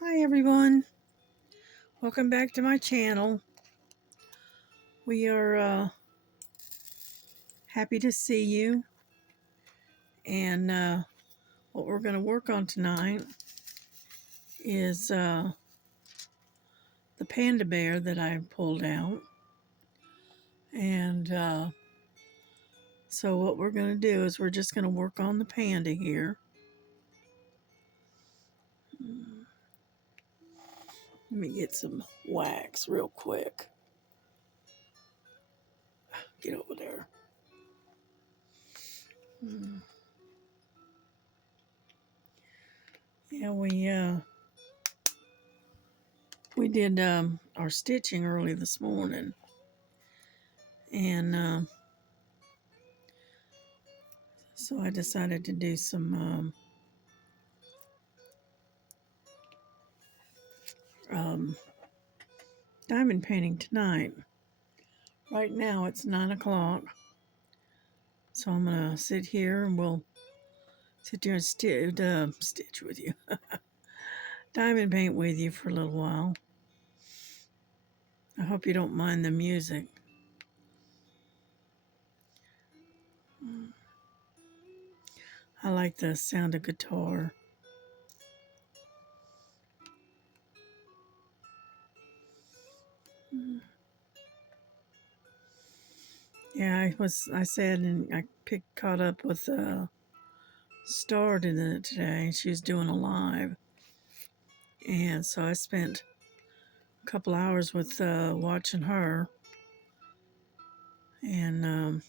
Hi everyone, welcome back to my channel. We are happy to see you, and what we're going to work on tonight is the panda bear that I pulled out. And so what we're going to do is we're just going to work on the panda here. Let me get some wax real quick. Get over there. Yeah, we did our stitching early this morning, and so I decided to do some diamond painting tonight. Right now it's 9 o'clock, so I'm gonna sit here and we'll sit there and stitch with you, diamond paint with you for a little while. I hope you don't mind the music. I like the sound of guitar. Yeah, I said, and I caught up with Star today. She was doing a live, and so I spent a couple hours with watching her, and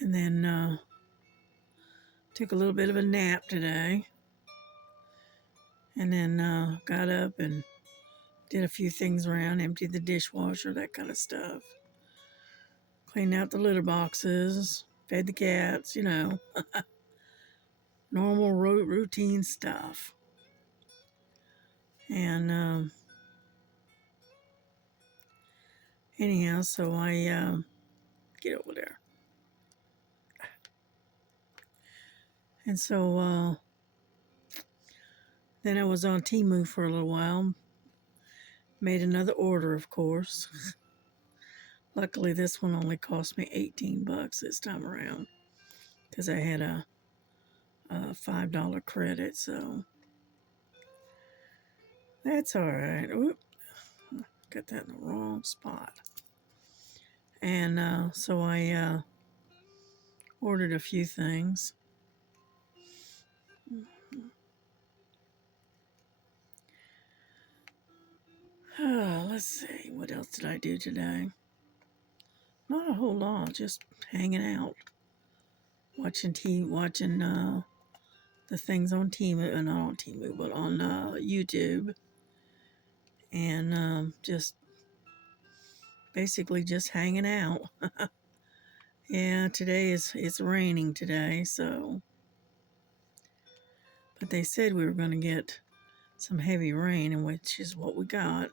then took a little bit of a nap today, and then got up and did a few things around, emptied the dishwasher, that kind of stuff. Cleaned out the litter boxes, fed the cats, normal routine stuff. And anyhow, so I get over there. And so then I was on Temu for a little while. Made another order, of course. Luckily, this one only cost me $18 this time around because I had a $5 credit, so that's all right. Oop, got that in the wrong spot. And so I ordered a few things. Let's see, what else did I do today? Not a whole lot, just hanging out, watching the things on Temu, not on Temu, but on YouTube, and just basically just hanging out. Yeah, today it's raining today, so, but they said we were going to get some heavy rain, and which is what we got.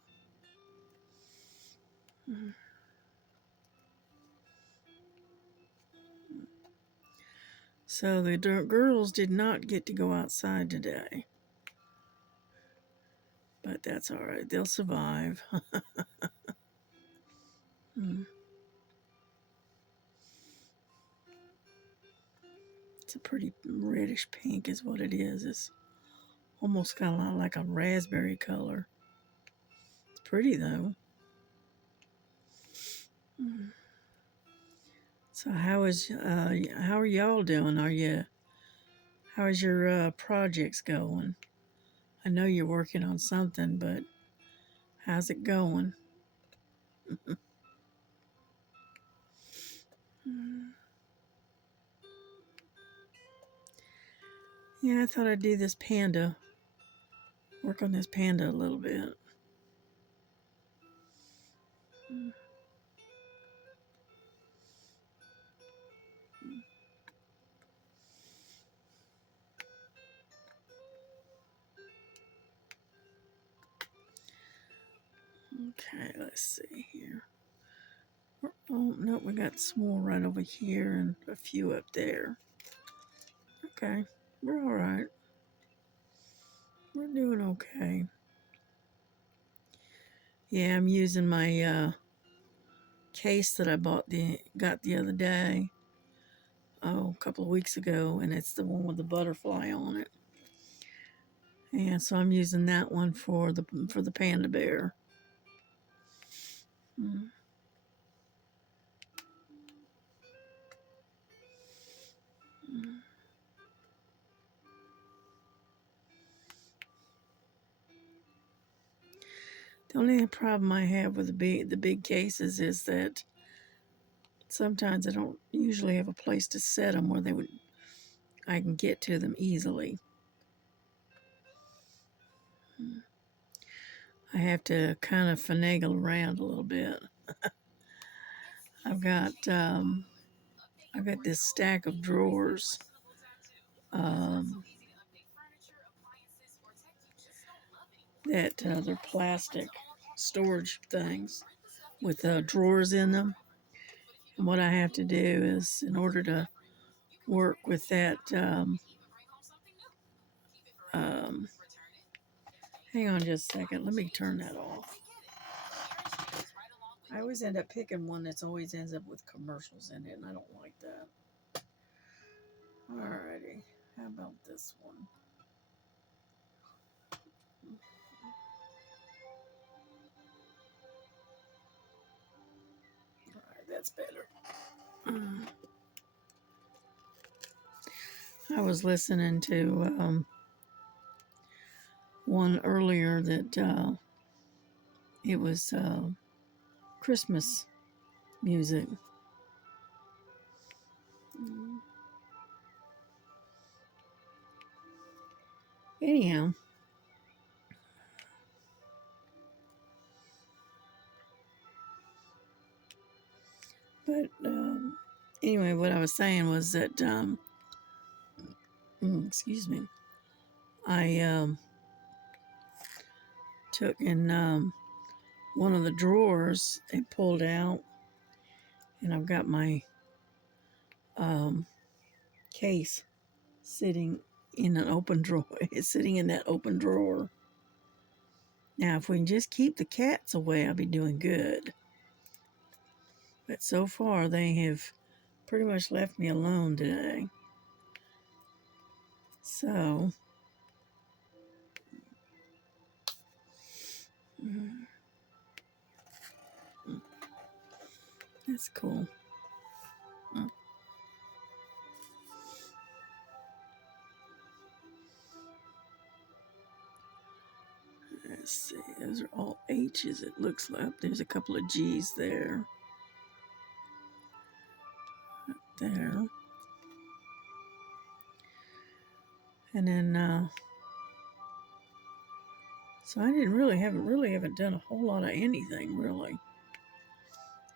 So the girls did not get to go outside today, but that's all right. They'll survive. It's a pretty reddish pink is what it is. It's almost kind of like a raspberry color. It's pretty though. So how are y'all doing? How is your projects going? I know you're working on something, but how's it going? Yeah, I thought I'd do this panda. Work on this panda a little bit. Okay, let's see here. Oh, no, we got some more right over here and a few up there. Okay, we're all right. We're doing okay. Yeah, I'm using my case that I got the other day, a couple of weeks ago, and it's the one with the butterfly on it. And so I'm using that one for the panda bear. Mm. The only problem I have with the big cases is that sometimes I don't usually have a place to set them where I can get to them easily. I have to kind of finagle around a little bit. I've got um, I've got this stack of drawers. Um, that they're plastic storage things with drawers in them. And what I have to do is, in order to work with that, um, hang on just a second. Let me turn that off. I always end up picking one that's always ends up with commercials in it, and I don't like that. Alrighty, how about this one? Alright, that's better. I was listening to one earlier that it was Christmas music. Anyhow, but anyway, what I was saying was that, excuse me, I took in one of the drawers and pulled out, and I've got my um, case sitting in an open drawer. It's sitting in that open drawer. Now, if we can just keep the cats away, I'll be doing good. But so far, they have pretty much left me alone today. So, that's cool. Let's see, those are all H's, it looks like. There's a couple of G's there. There. And then, so I haven't done a whole lot of anything, really.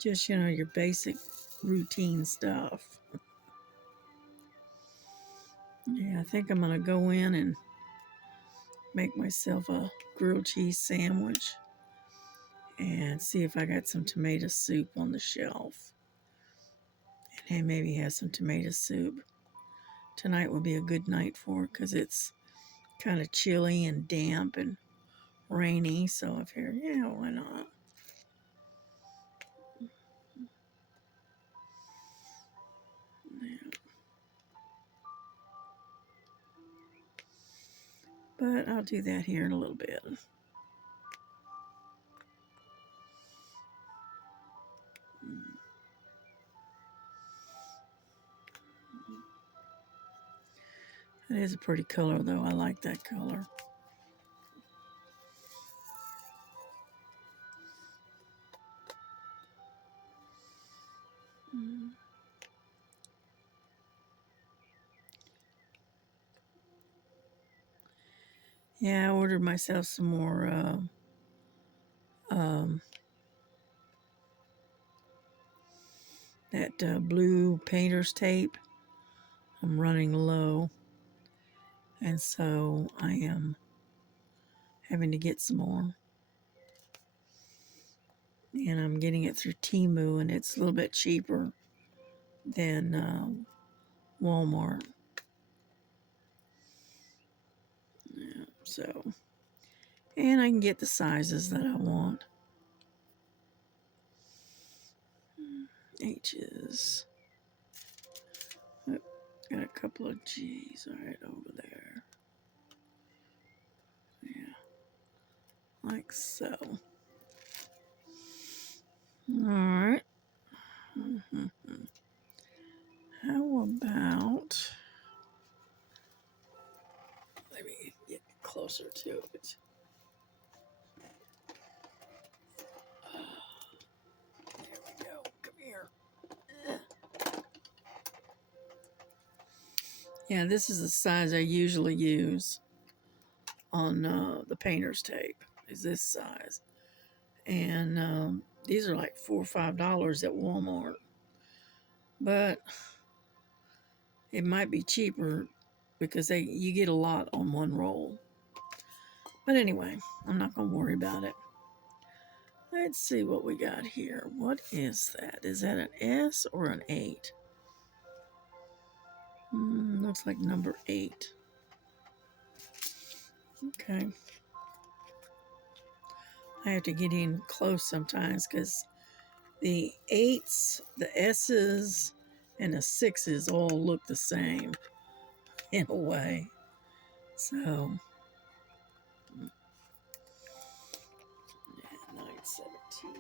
Just, your basic routine stuff. Yeah, I think I'm going to go in and make myself a grilled cheese sandwich and see if I got some tomato soup on the shelf. And maybe have some tomato soup. Tonight will be a good night for it because it's kind of chilly and damp and rainy. So I figured, yeah, why not? Yeah. But I'll do that here in a little bit. It is a pretty color, though. I like that color. Yeah, I ordered myself some more that blue painter's tape. I'm running low, and so I am having to get some more. And I'm getting it through Temu, and it's a little bit cheaper than Walmart. Yeah, So, and I can get the sizes that I want. H's. Oh, got a couple of G's right over there. Yeah, like so. All right. Mm-hmm. How about, let me get closer to it. There we go. Come here. Yeah, this is the size I usually use on the painter's tape. Is this size, and these are like $4 or $5 at Walmart. But it might be cheaper because you get a lot on one roll. But anyway, I'm not gonna worry about it. Let's see what we got here. What is that? Is that an S or an 8? Looks like number 8. Okay. I have to get in close sometimes because the 8s, the S's, and the 6s all look the same in a way. So, yeah, 917.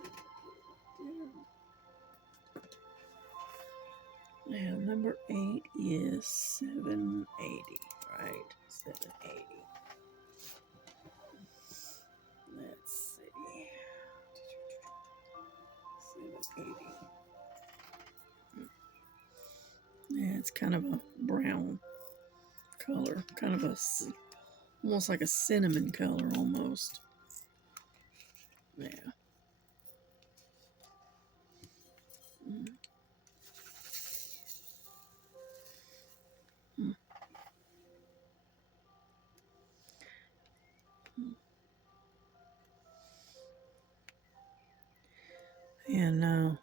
Now, number 8 is 780, right? 780. Let's see. 780. Yeah, it's kind of a brown color, kind of almost like a cinnamon color almost. Yeah. Mm. Mm. And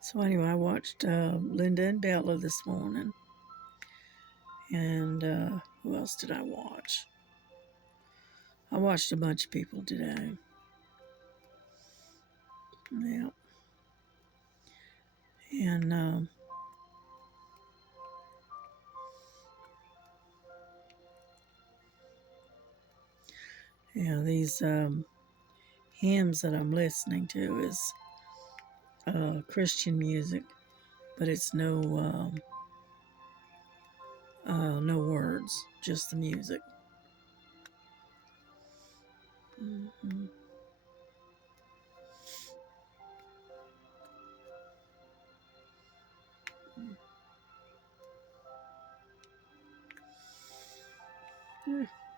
so anyway, I watched Linda and Bella this morning. And who else did I watch? I watched a bunch of people today. Yeah. And yeah, these hymns that I'm listening to is Christian music, but it's no words, just the music. Mm-hmm.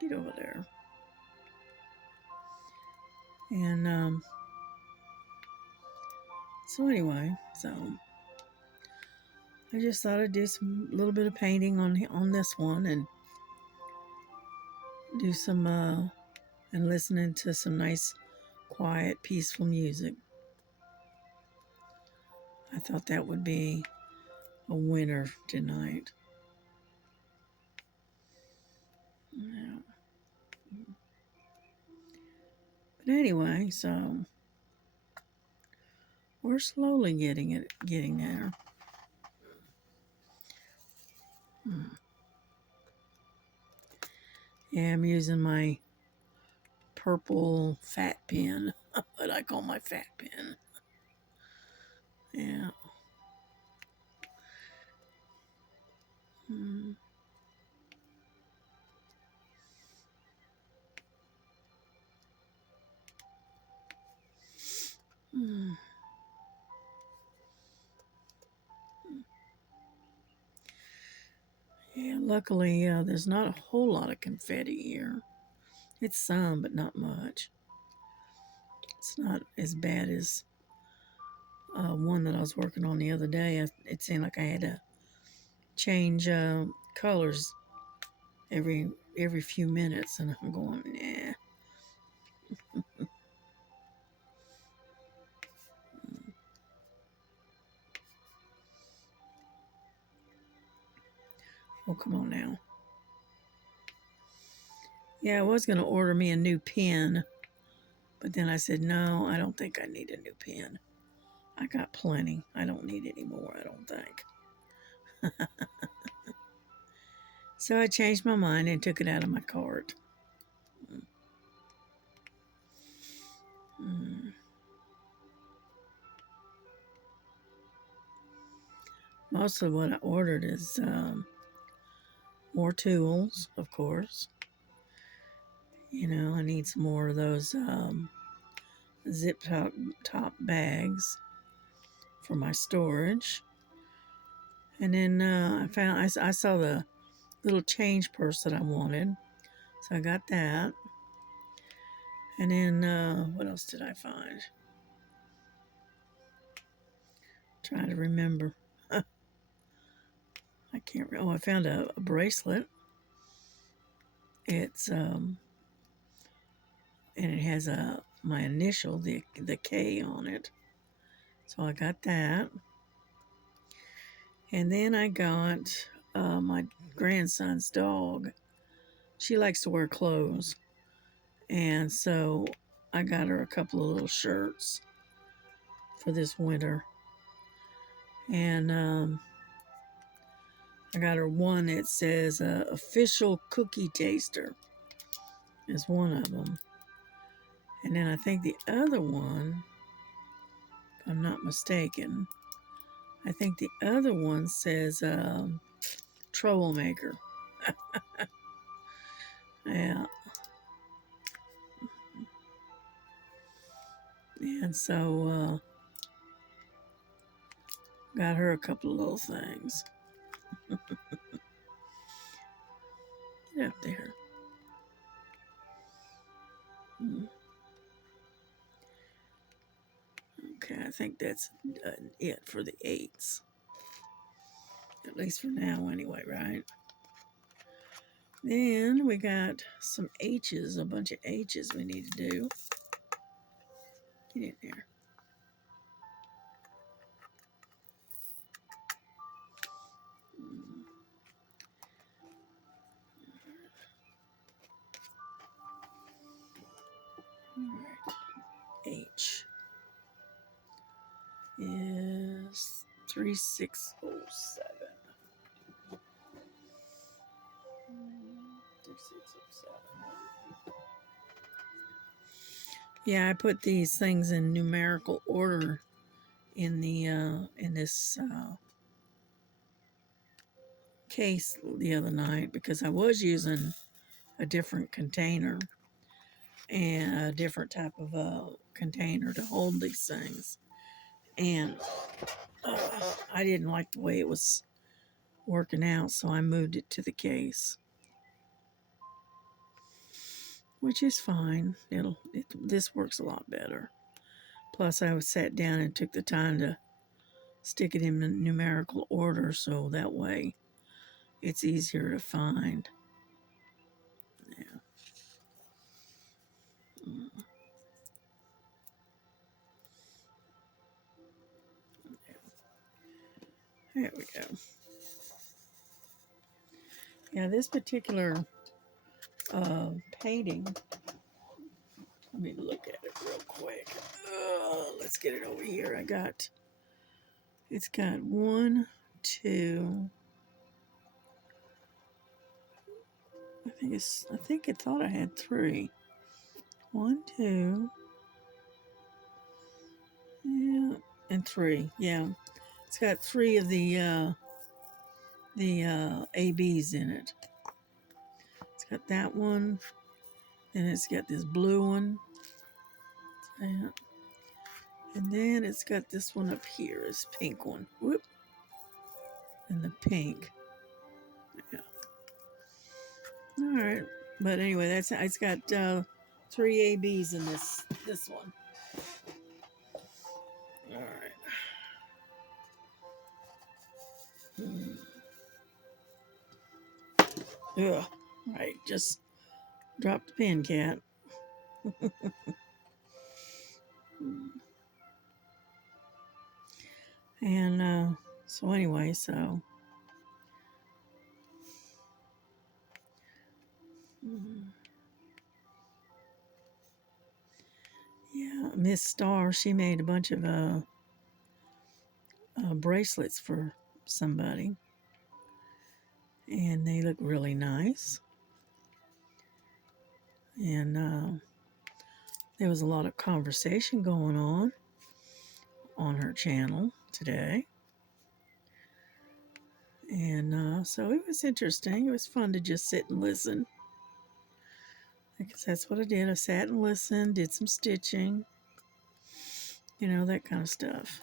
Get over there. And so anyway, so I just thought I'd do some little bit of painting on this one and do some and listening to some nice, quiet, peaceful music. I thought that would be a winner tonight. Yeah. But anyway, so we're slowly getting there. Hmm. Yeah, I'm using my purple fat pen, what I call my fat pen. Yeah. Mm. Mm. Yeah, luckily there's not a whole lot of confetti here. It's some, but not much. It's not as bad as one that I was working on the other day. It seemed like I had to change colors every few minutes, and I'm going, nah. Oh, come on now. Yeah, I was going to order me a new pen, but then I said, no, I don't think I need a new pen. I got plenty. I don't need any more, I don't think. So I changed my mind and took it out of my cart. Mm. Most of what I ordered is more tools, of course. You know, I need some more of those zip top bags for my storage. And then I saw the little change purse that I wanted. So I got that. And then what else did I find? Trying to remember. I can't. Oh, I found a bracelet. It's and it has my initial, the K on it. So I got that. And then I got my grandson's dog. She likes to wear clothes, and so I got her a couple of little shirts for this winter. And I got her one that says official cookie taster is one of them. And then I think the other one, if I'm not mistaken, I think the other one says troublemaker. Yeah. And so got her a couple of little things. Get up there. Mm. Okay, I think that's it for the eights. At least for now, anyway, right? Then we got some H's, a bunch of H's we need to do. Get in there. All right. H is 3607. 3607. Yeah, I put these things in numerical order in the in this case the other night because I was using a different container and a different type of container to hold these things, and I didn't like the way it was working out, so I moved it to the case, which is fine. This works a lot better. Plus, I sat down and took the time to stick it in numerical order, so that way it's easier to find. Yeah. There we go. Yeah, this particular painting, let me look at it real quick. Let's get it over here. It's got one, two, I think it thought I had three. One, two, yeah, and three. Yeah, it's got three of the ABs in it. It's got that one, and it's got this blue one. And then it's got this one up here, this pink one. Whoop. And the pink. Yeah. All right. But anyway, it's got three ABs in this one. All right. Ugh. Right. Just drop the pen, cat. And so anyway, so Miss Star, she made a bunch of bracelets for somebody, and they look really nice. And there was a lot of conversation going on her channel today. And so it was interesting. It was fun to just sit and listen. Because that's what I did. I sat and listened, did some stitching, that kind of stuff.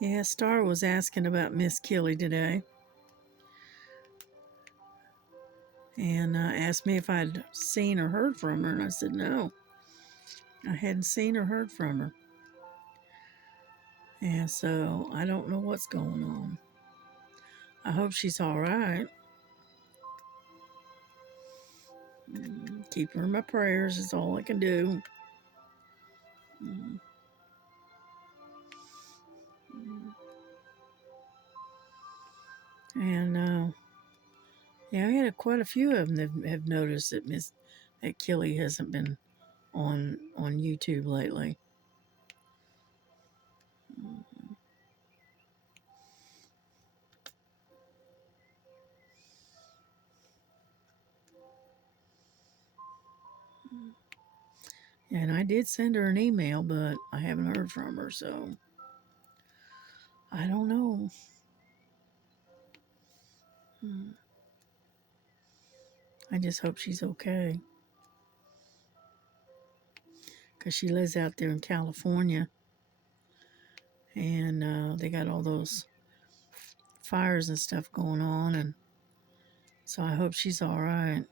Yeah, Star was asking about Miss Killy today and asked me if I'd seen or heard from her. And I said, no, I hadn't seen or heard from her. And so I don't know what's going on. I hope she's all right. Keep her in my prayers is all I can do. And yeah, I had quite a few of them that have noticed that Killy hasn't been on YouTube lately. And I did send her an email, but I haven't heard from her, so I don't know. I just hope she's okay. Because she lives out there in California, and they got all those fires and stuff going on, and so I hope she's all right.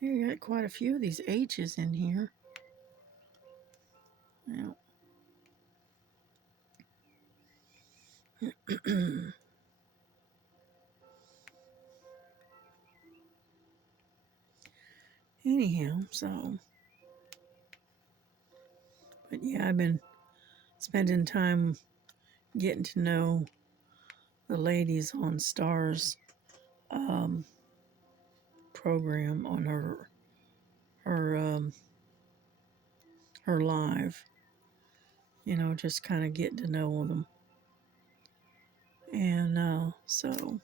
You got quite a few of these H's in here. Now, anyhow, so, but yeah, I've been spending time getting to know the ladies on Star's um, program on her her live. Just kind of getting to know them, and so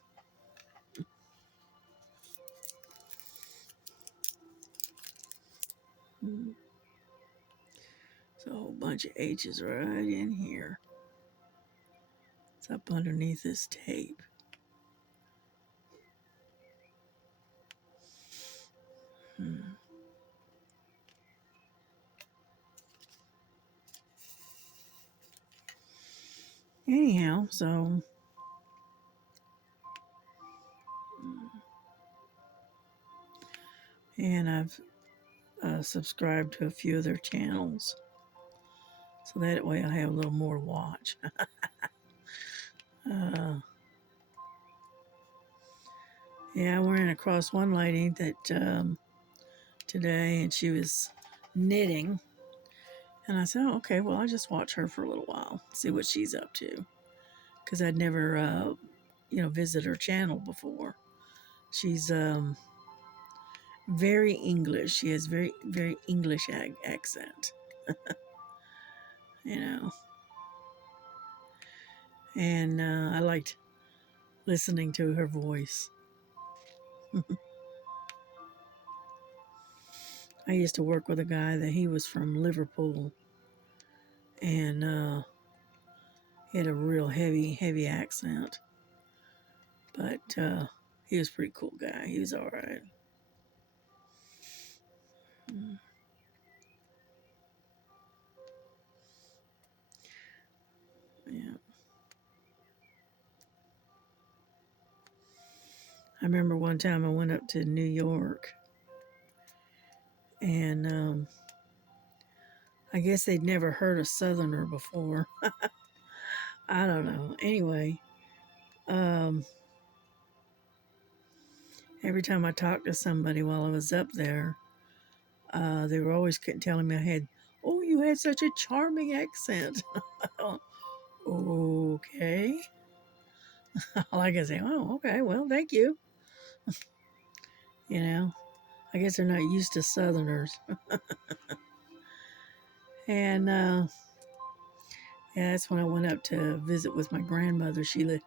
mm, it's a whole bunch of H's right in here. It's up underneath this tape. Hmm. Anyhow, so and I've subscribed to a few of their channels, so that way I have a little more to watch. Yeah, I ran across one lady that today, and she was knitting, and I said, oh, okay, well, I'll just watch her for a little while, see what she's up to, because I'd never, visited her channel before. She's very English. She has very, very English accent, you know. And I liked listening to her voice. I used to work with a guy that he was from Liverpool, and he had a real heavy, heavy accent. But he was a pretty cool guy. He was all right. Yeah. I remember one time I went up to New York, and I guess they'd never heard a Southerner before. I don't know. Anyway, um, every time I talked to somebody while I was up there, they were always telling me I had, oh, you had such a charming accent. Okay. All I can say, oh, okay, well, thank you. You know, I guess they're not used to Southerners. And yeah, that's when I went up to visit with my grandmother. She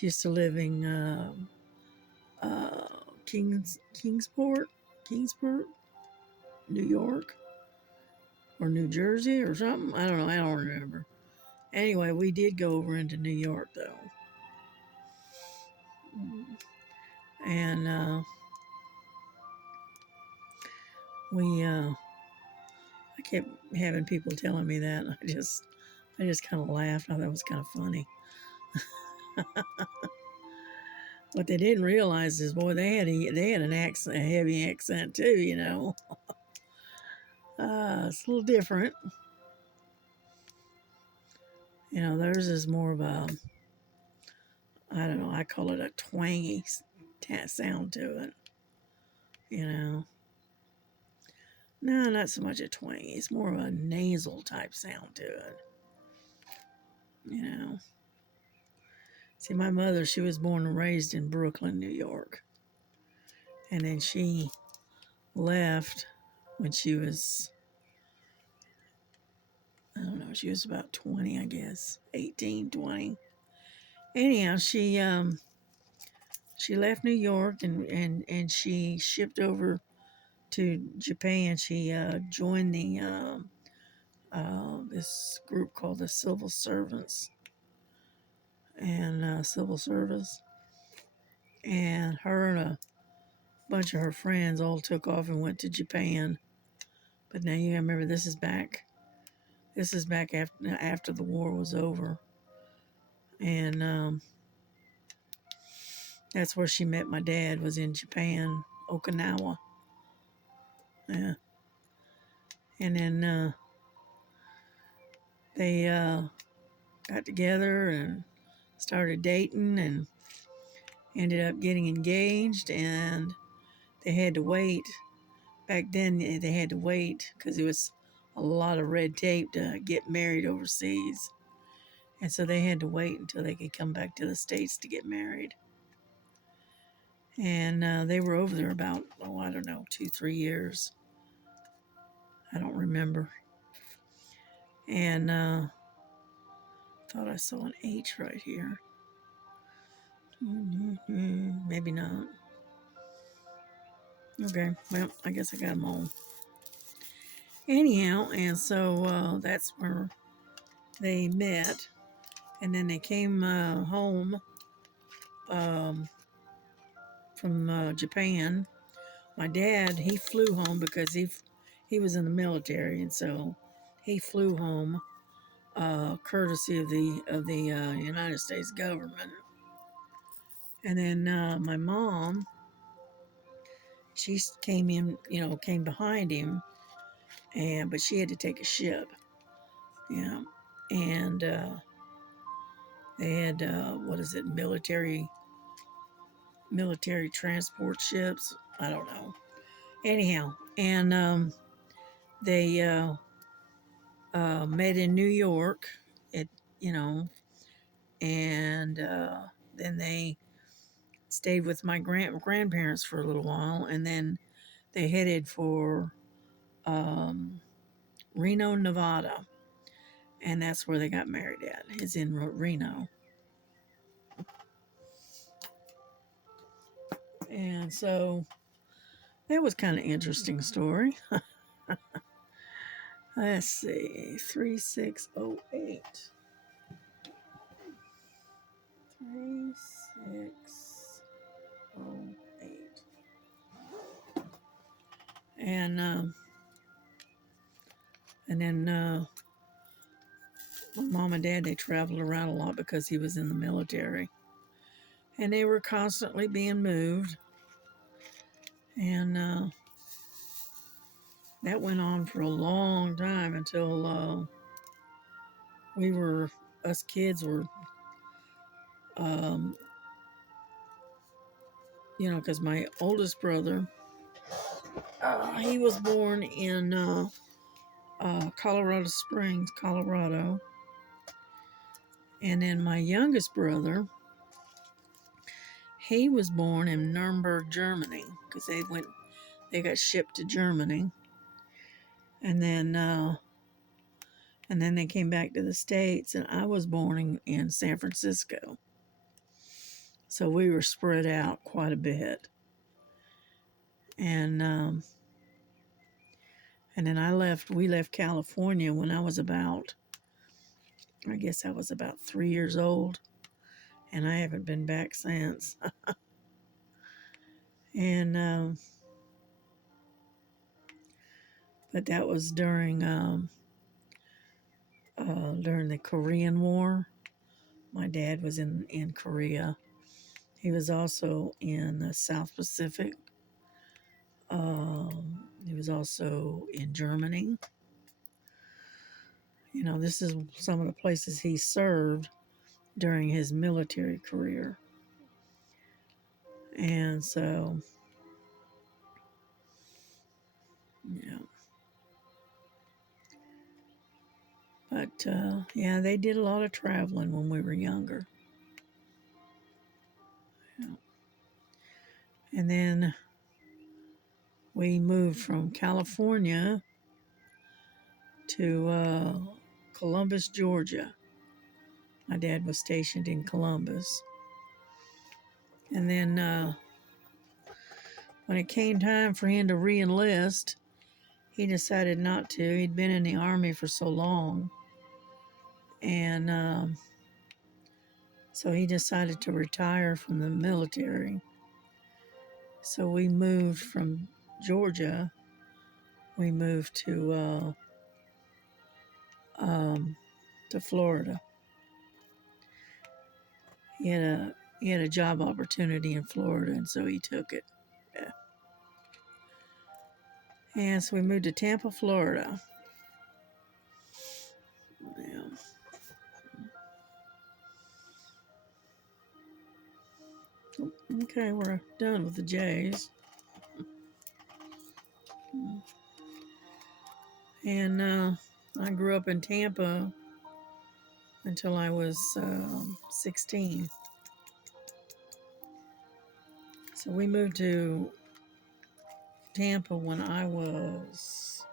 used to live in uh, Kingsport, New York, or New Jersey, or something. I don't know. I don't remember. Anyway, we did go over into New York though, and we I kept having people telling me that. And I just kind of laughed. I thought it was kind of funny. What they didn't realize is, boy, they had an accent, a heavy accent too. You know, it's a little different. You know, theirs is more of a, I don't know, I call it a twangy sound to it. You know, no, not so much a twangy. It's more of a nasal type sound to it. You know, see, my mother, she was born and raised in Brooklyn, New York, and then she left when she was, I don't know, she was about 20, I guess, 18, 20. Anyhow, she left New York and she shipped over to Japan. She joined the this group called the Civil Servants and Civil Service, and her and a bunch of her friends all took off and went to Japan. But now you gotta remember, this is back. This is back after the war was over, and that's where she met my dad. Was in Japan, Okinawa. Yeah, and then they got together and started dating and ended up getting engaged, and they had to wait. Back then, they had to wait because it was a lot of red tape to get married overseas. And so they had to wait until they could come back to the States to get married. And they were over there about, oh, I don't know, 2, 3 years. I don't remember. And thought I saw an H right here. Maybe not. Okay, well, I guess I got them all. Anyhow, and so that's where they met. And then they came home um, from Japan. My dad, he flew home because he was in the military, and so he flew home courtesy of the United States government. And then my mom, she came in, came behind him, and but she had to take a ship, and they had what is it, military transport ships. I don't know. Anyhow, and they met in New York, at you know, and then they stayed with my grandparents for a little while, and then they headed for um, Reno, Nevada, and that's where they got married at. Is in Reno, and so that was kind of interesting story. Let's see, 3608. 3608. And then my mom and dad, they traveled around a lot because he was in the military, and they were constantly being moved. And that went on for a long time until we were, us kids were, um, because my oldest brother, he was born in Colorado Springs, Colorado. And then my youngest brother, he was born in Nuremberg, Germany, because they got shipped to Germany. And then they came back to the States, and I was born in San Francisco. So we were spread out quite a bit. And then we left California when I was about, I guess I was about 3 years old, and I haven't been back since. And but that was during the Korean War. My dad was in Korea. He was also in the South Pacific. He was also in Germany. This is some of the places he served during his military career. And so, yeah. But, yeah, they did a lot of traveling when we were younger. Yeah. And then we moved from California to Columbus, Georgia. My dad was stationed in Columbus. And then when it came time for him to re-enlist, he decided not to. He'd been in the Army for so long. And so he decided to retire from the military. So we moved from Georgia. We moved to Florida. He had a job opportunity in Florida, and so he took it. Yeah. And so we moved to Tampa, Florida. Yeah. Okay, we're done with the J's. And I grew up in Tampa until I was 16. So we moved to Tampa when I was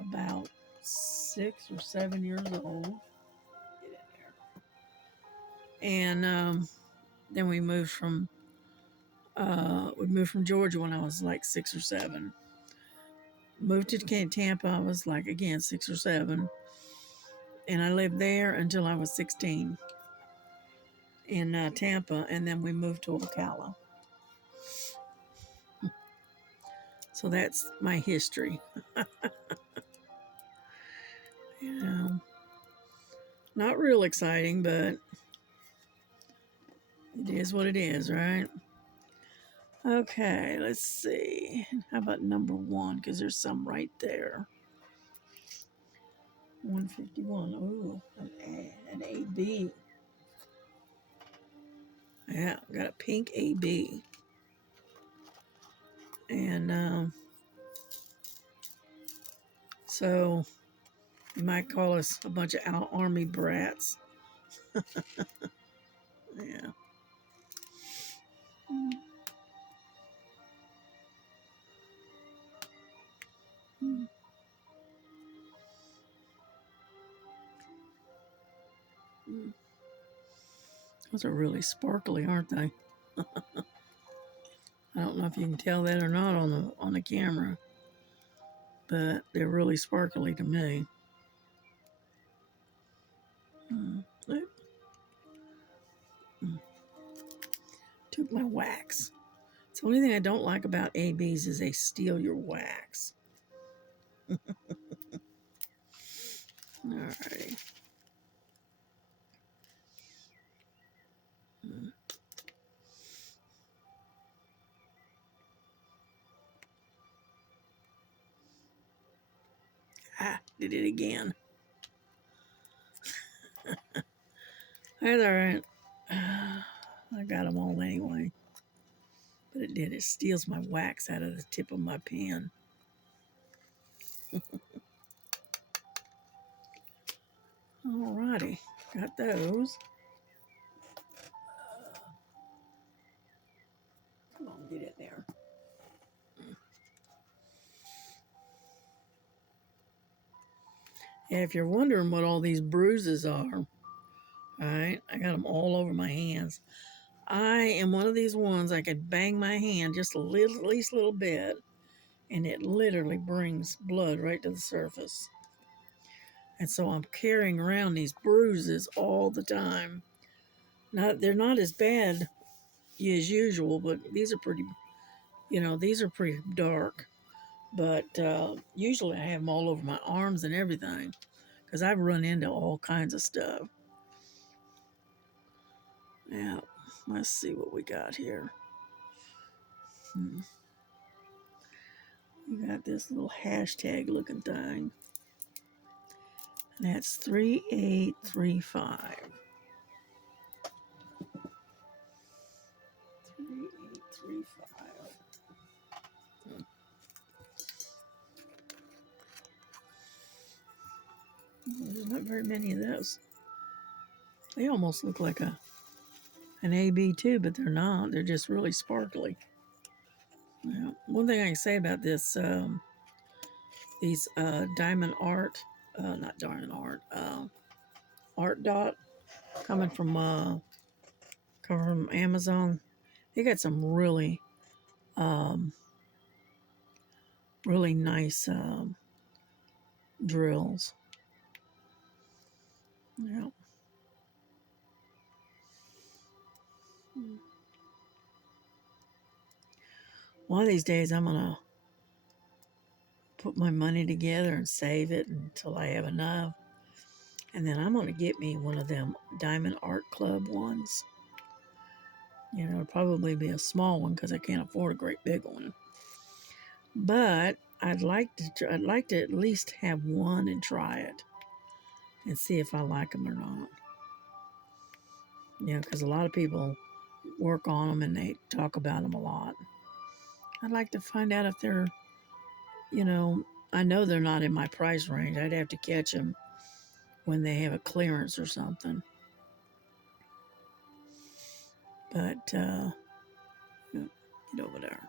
about 6 or 7 years old. Get in there. And then we moved from Georgia when I was like 6 or 7. Moved to Tampa, I was like again 6 or 7, and I lived there until I was 16 in Tampa, and then we moved to Ocala. So that's my history. Not real exciting, but it is what it is, right? Okay, let's see. How about number 1? Because there's some right there. 151. Ooh, an AB. Yeah, got a pink AB. And so you might call us a bunch of Army brats. Yeah. Those are really sparkly, aren't they? I don't know if you can tell that or not on the camera, but they're really sparkly to me. Oop. Took my wax. It's the only thing I don't like about ABs is they steal your wax. Alrighty. Did it again. That's all right. I got them all anyway. But it did. It steals my wax out of the tip of my pen. Alrighty. Got those. Come on, get in there. Yeah, if you're wondering what all these bruises are, all right, I got them all over my hands. I am one of these ones I could bang my hand just a little, at least a little bit, and it literally brings blood right to the surface. And so I'm carrying around these bruises all the time. They're not as bad as usual, but these are pretty, these are pretty dark. But usually I have them all over my arms and everything because I've run into all kinds of stuff. Now, let's see what we got here. We got this little hashtag looking thing. And that's 3835. 3835. There's not very many of those. They almost look like an AB too, but they're not. They're just really sparkly. Now, one thing I can say about this, these diamond art, not diamond art, art dot coming from Amazon. They got some really, really nice drills. Yeah. One of these days, I'm gonna put my money together and save it until I have enough, and then I'm gonna get me one of them Diamond Art Club ones. It'll probably be a small one because I can't afford a great big one. But I'd like to at least have one and try it and see if I like them or not. Because a lot of people work on them and they talk about them a lot. I'd like to find out if they're, I know they're not in my price range. I'd have to catch them when they have a clearance or something. But get over there.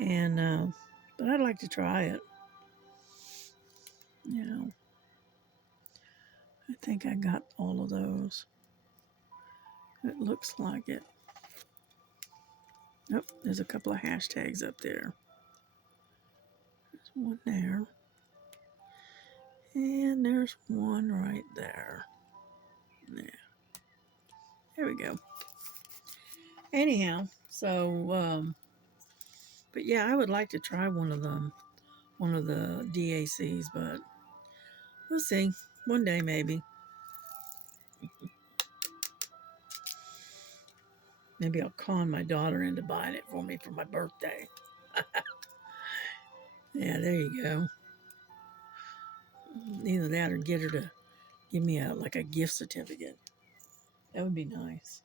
And but I'd like to try it. I think I got all of those. It looks like it. Nope, there's a couple of hashtags up there. There's one there. And there's one right there. Yeah. There we go. Anyhow, so, but yeah, I would like to try one of them, one of the DACs, but we'll see. One day, maybe. Maybe I'll con my daughter into buying it for me for my birthday. Yeah, there you go. Either that or get her to give me like a gift certificate. That would be nice.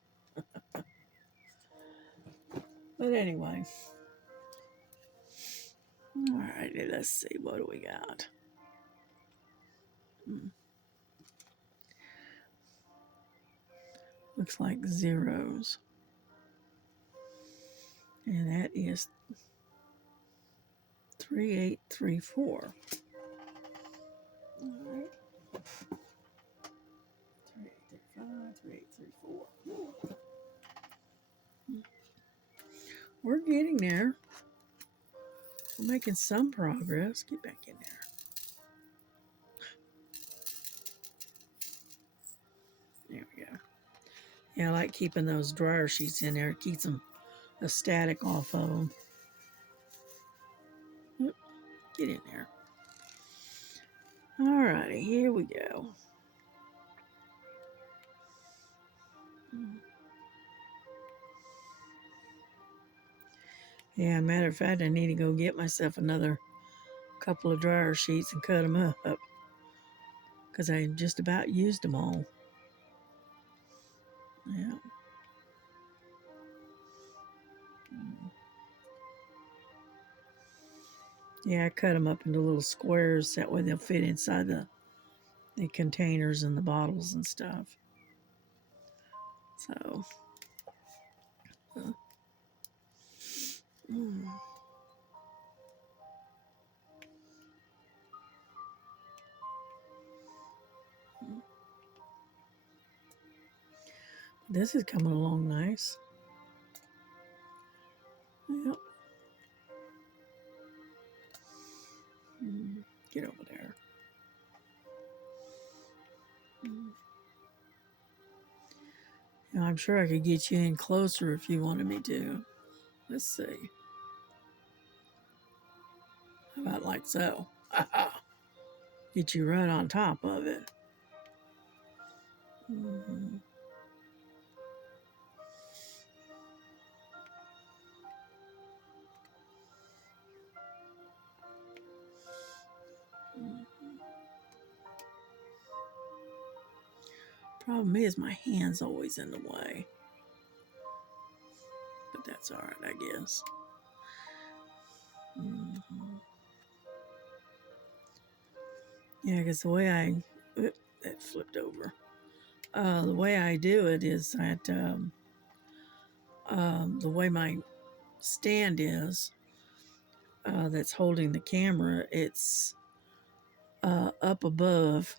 But anyway. All righty, let's see. What do we got? Looks like zeros. And that is 3834. All right. 3835, 3834. We're getting there. We're making some progress. Get back in there. There we go. Yeah, I like keeping those dryer sheets in there. It keeps them the static off of them. Get in there. All righty, here we go. Yeah, matter of fact, I need to go get myself another couple of dryer sheets and cut them up because I just about used them all. Yeah. Yeah, I cut them up into little squares. That way they'll fit inside the containers and the bottles and stuff. So, uh, mm. This is coming along nice. Yep. Get over there. Now, I'm sure I could get you in closer if you wanted me to. Let's see. How about like so? Get you right on top of it. Mm-hmm. Problem is, my hand's always in the way. But that's all right, I guess. Mm-hmm. Yeah, because the way that flipped over. The way I do it is that the way my stand is that's holding the camera, it's up above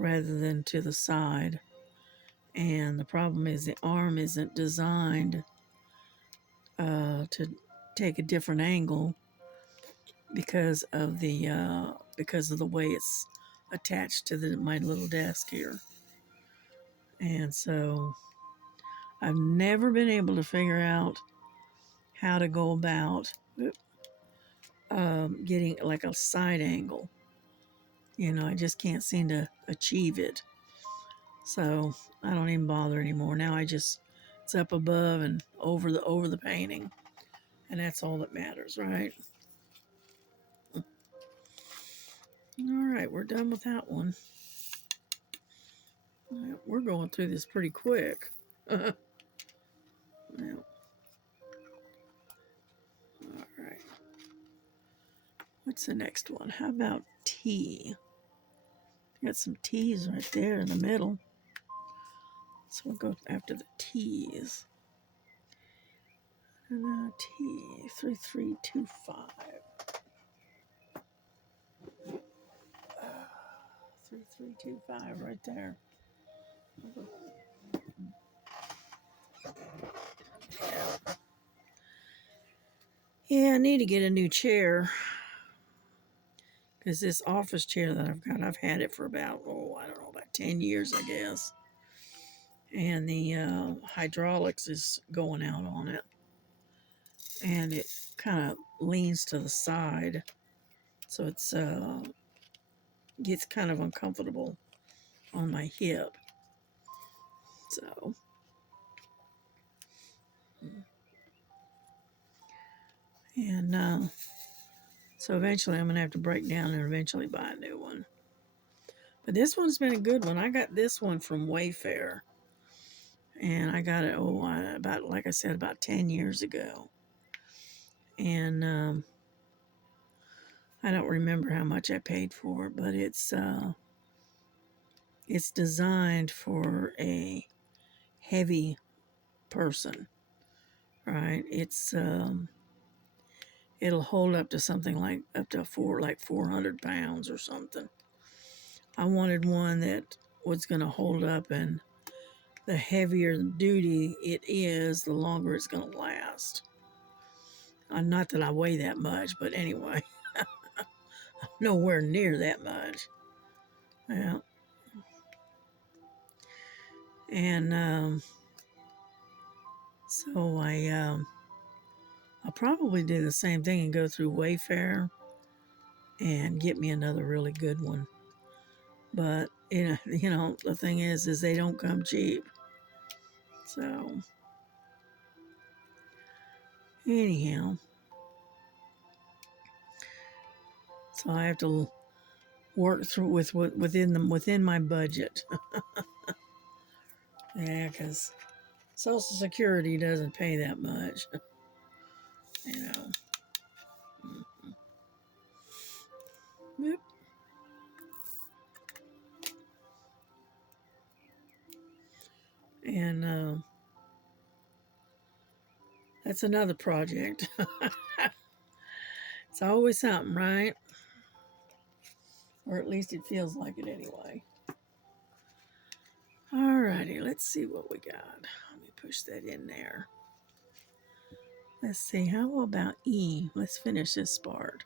rather than to the side. And the problem is the arm isn't designed to take a different angle because of the way it's attached to my little desk here. And so I've never been able to figure out how to go about getting like a side angle. I just can't seem to achieve it. So I don't even bother anymore. Now it's up above and over the painting, and that's all that matters, right? All right, we're done with that one. We're going through this pretty quick. Well, all right. What's the next one? How about tea? Got some teas right there in the middle. So we'll go after the teas. Tea 3325. 3325 right there. Yeah, I need to get a new chair because this office chair that I've got, I've had it for about, I don't know, about 10 years, I guess. And the hydraulics is going out on it. And it kind of leans to the side. So it's gets kind of uncomfortable on my hip. So, and so eventually I'm going to have to break down and eventually buy a new one. But this one's been a good one. I got this one from Wayfair. And I got it, about, like I said, about 10 years ago. And I don't remember how much I paid for it, but it's designed for a heavy person, right? It'll hold up to something like up to 400 pounds or something. I wanted one that was going to hold up, and the heavier duty it is, the longer it's going to last. Not that I weigh that much, but anyway, nowhere near that much. Yeah. And so I'll probably do the same thing and go through Wayfair and get me another really good one. But the thing is they don't come cheap. So anyhow, So I have to work through within my budget. Yeah, because Social Security doesn't pay that much, you know. Yep. And that's another project. It's always something, right? Or at least it feels like it anyway. Alrighty, let's see what we got. Let me push that in there. Let's see, how about E? Let's finish this part.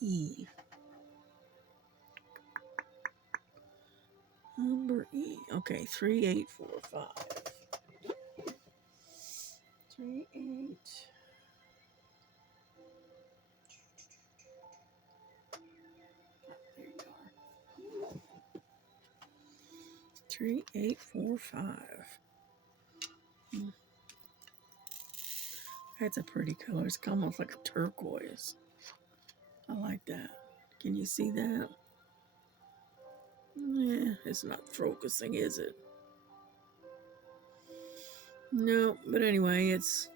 E. Number E. Okay, 3845. 38. There you are. 3845. That's a pretty color. It's almost like a turquoise. I like that. Can you see that? Yeah, it's not focusing, is it? No, but anyway, it's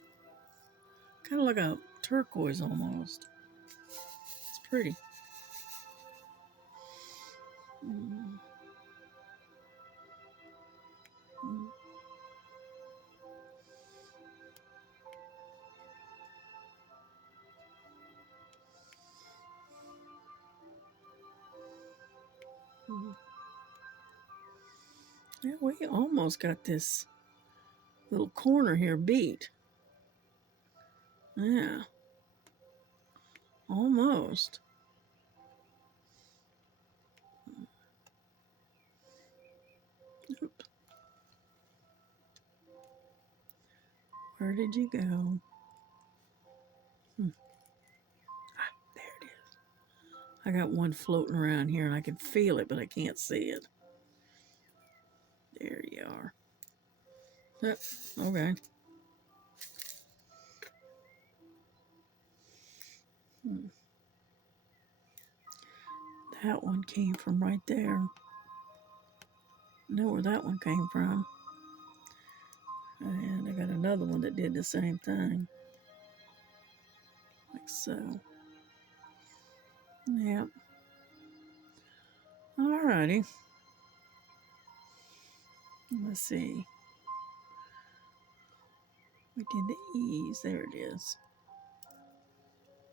kind of like a turquoise almost. It's pretty. Mm. Mm. Mm. Yeah, we almost got this little corner here beat. Yeah, almost. Oop. Where did you go? Hmm. Ah, there it is. I got one floating around here and I can feel it, but I can't see it. There you are. Yep. Okay. Hmm. That one came from right there. Know where that one came from. And I got another one that did the same thing. Like so. Yep. Alrighty. Let's see. We did the E's. There it is.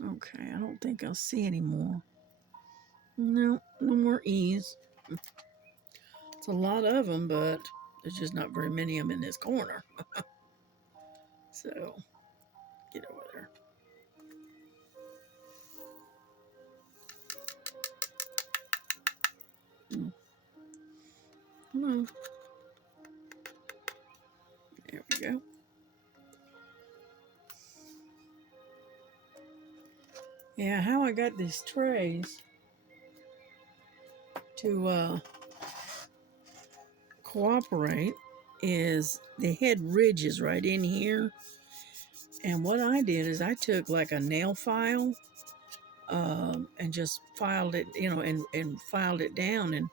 Okay, I don't think I'll see any more. No, no more E's. It's a lot of them, but there's just not very many of them in this corner. So, get over there. Mm. Come on. There we go. Yeah, how I got these trays to cooperate is they had ridges right in here. And what I did is I took like a nail file and just filed it, and filed it down and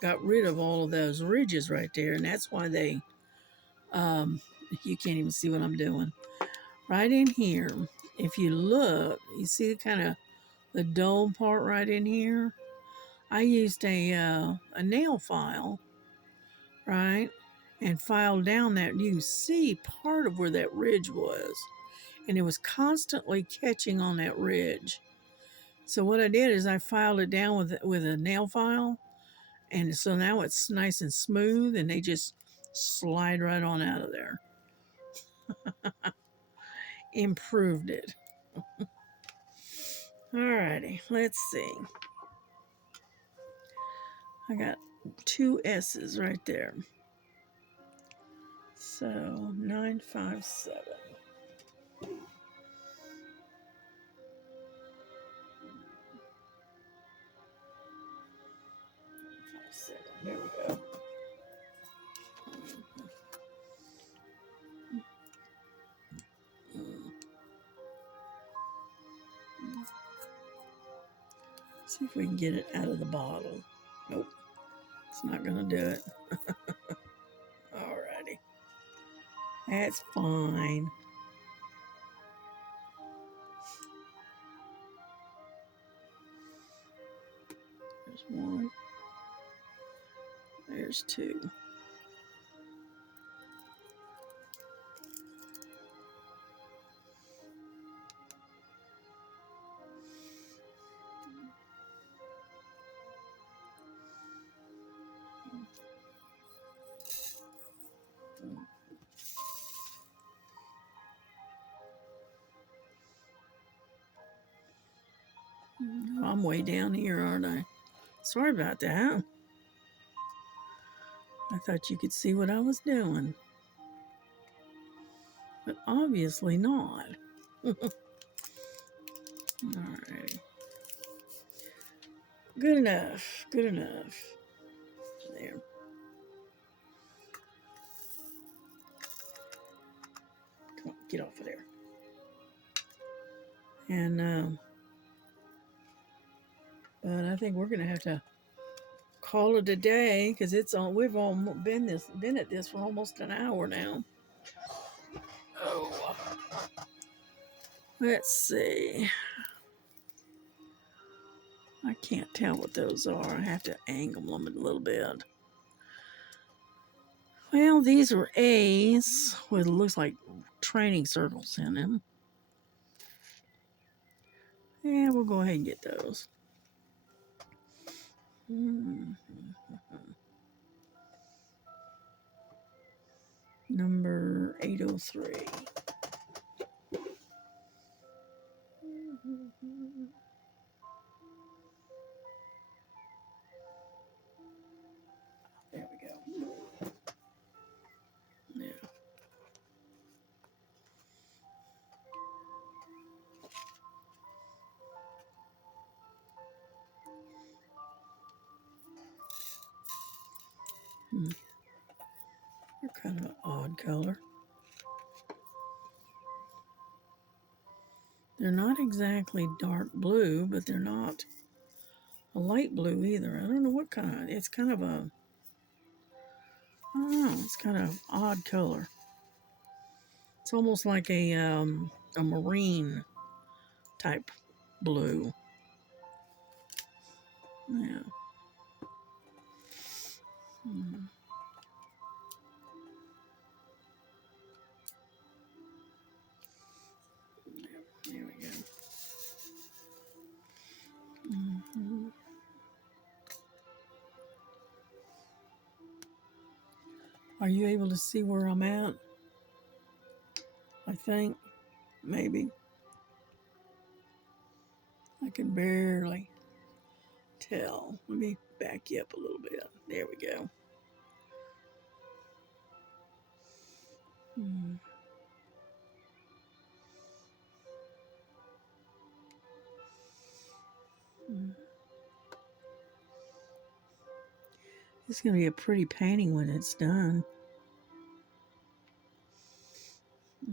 got rid of all of those ridges right there. And that's why they, you can't even see what I'm doing. Right in here, if you look, you see kind of the dull part right in here. I used a nail file, right, and filed down that. You can see part of where that ridge was, and it was constantly catching on that ridge. So what I did is I filed it down with a nail file, and so now it's nice and smooth, and they just slide right on out of there. Improved it. Alrighty, let's see. I got two S's right there. So 957. There we go. See if we can get it out of the bottle. Nope, it's not gonna do it. Alrighty, that's fine. There's one. There's two. I'm way down here, aren't I? Sorry about that. I thought you could see what I was doing, but obviously not. Alrighty. Good enough. Good enough. There. Come on, get off of there. And but I think we're gonna have to call it a day because it's on. We've all been at this for almost an hour now. Oh, let's see. I can't tell what those are. I have to angle them a little bit. Well, these are A's with looks like training circles in them. Yeah, we'll go ahead and get those. Number 803. There we go. Yeah. They're kind of an odd color. They're not exactly dark blue, but they're not a light blue either. I don't know what kind of. It's kind of a. I don't know. It's kind of odd color. It's almost like a marine type blue. Yeah. Mm. There we go. Mm-hmm. Are you able to see where I'm at? I think maybe. I can barely tell. Let me back you up a little bit. There we go. Mm. Mm. It's going to be a pretty painting when it's done.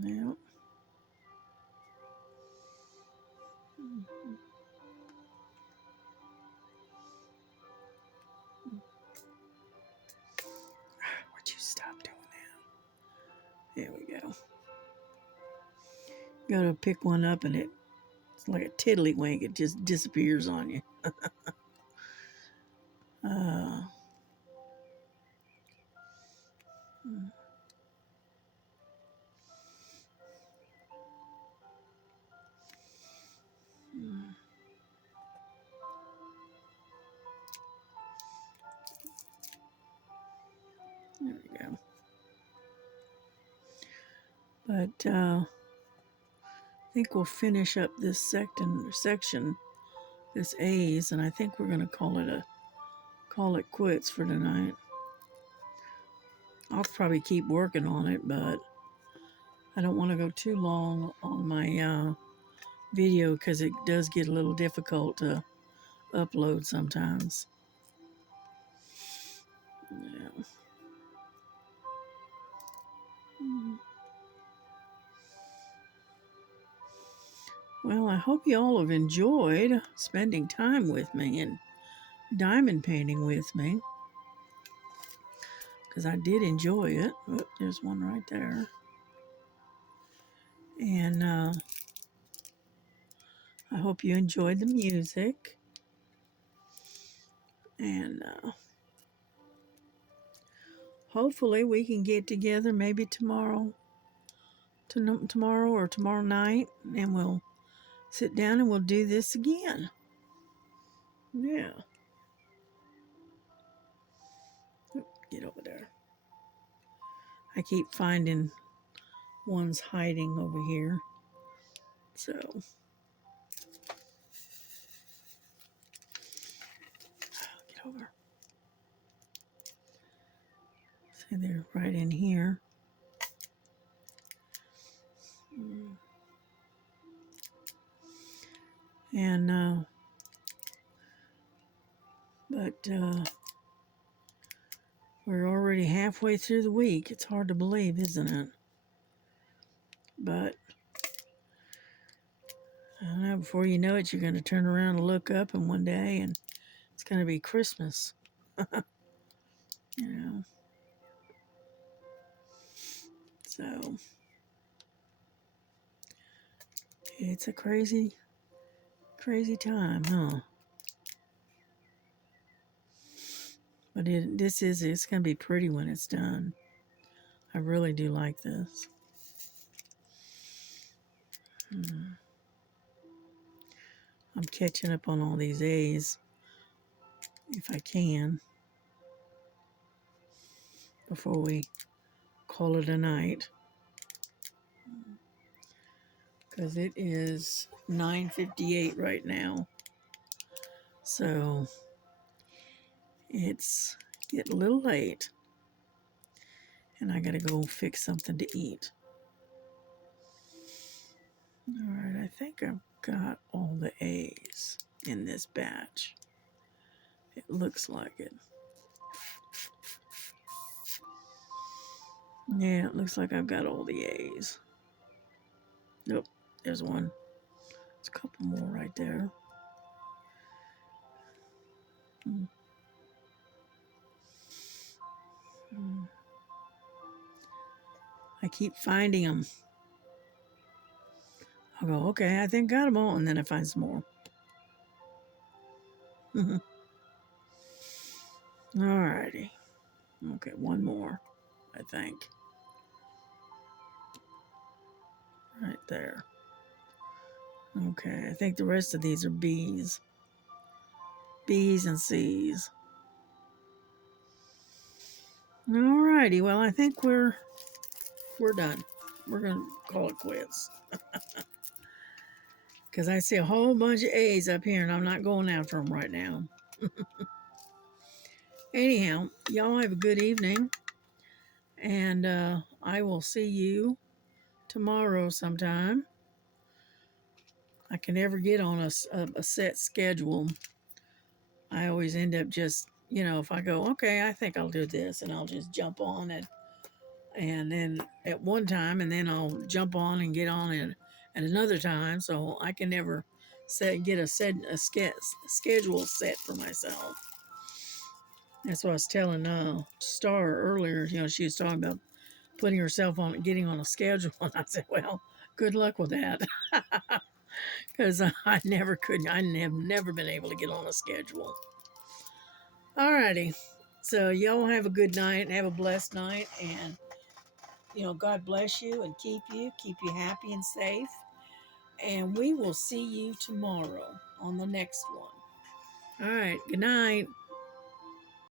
Yeah. Would you stop doing that? There we go. You got to pick one up and it's like a tiddlywink. It just disappears on you. uh, there we go. But I think we'll finish up this section, this A's, and I think we're going to call it quits for tonight. I'll probably keep working on it, but I don't want to go too long on my video because it does get a little difficult to upload sometimes. Yeah. Well, I hope you all have enjoyed spending time with me and diamond painting with me, because I did enjoy it. Oh, there's one right there. And I hope you enjoyed the music. And hopefully we can get together maybe tomorrow or tomorrow night, and we'll sit down and we'll do this again. Yeah. Get over there. I keep finding one's hiding over here. So get over. See, they're right in here. And but we're already halfway through the week. It's hard to believe, isn't it? But I don't know, before you know it, you're going to turn around and look up, and one day, and it's going to be Christmas. You know, so it's a crazy, crazy time, huh? But it's going to be pretty when it's done. I really do like this. I'm catching up on all these A's if I can before we call it a night, because it is 9:58 right now. So it's getting a little late, and I gotta go fix something to eat. All right, I think I've got all the A's in this batch. It looks like it. Yeah, it looks like I've got all the A's. Nope, there's one. There's a couple more right there. Hmm. I keep finding them. I'll go, okay, I think got them all, and then I find some more. All righty. Okay, one more, I think. Right there. Okay, I think the rest of these are B's. B's and C's. All righty. Well, I think we're done. We're gonna call it quits. Because I see a whole bunch of A's up here, and I'm not going after them right now. Anyhow, y'all have a good evening, and I will see you tomorrow sometime. I can never get on a set schedule. I always end up just, if I go, okay, I think I'll do this, and I'll just jump on it, and then at one time, and then I'll jump on and get on it at another time. So I can never get a schedule set for myself. That's what I was telling Star earlier. She was talking about putting herself on, getting on a schedule, and I said, well, good luck with that. Because I never could. I have never been able to get on a schedule. Alrighty. So y'all have a good night and have a blessed night. And, God bless you and keep you happy and safe. And we will see you tomorrow on the next one. All right. Good night.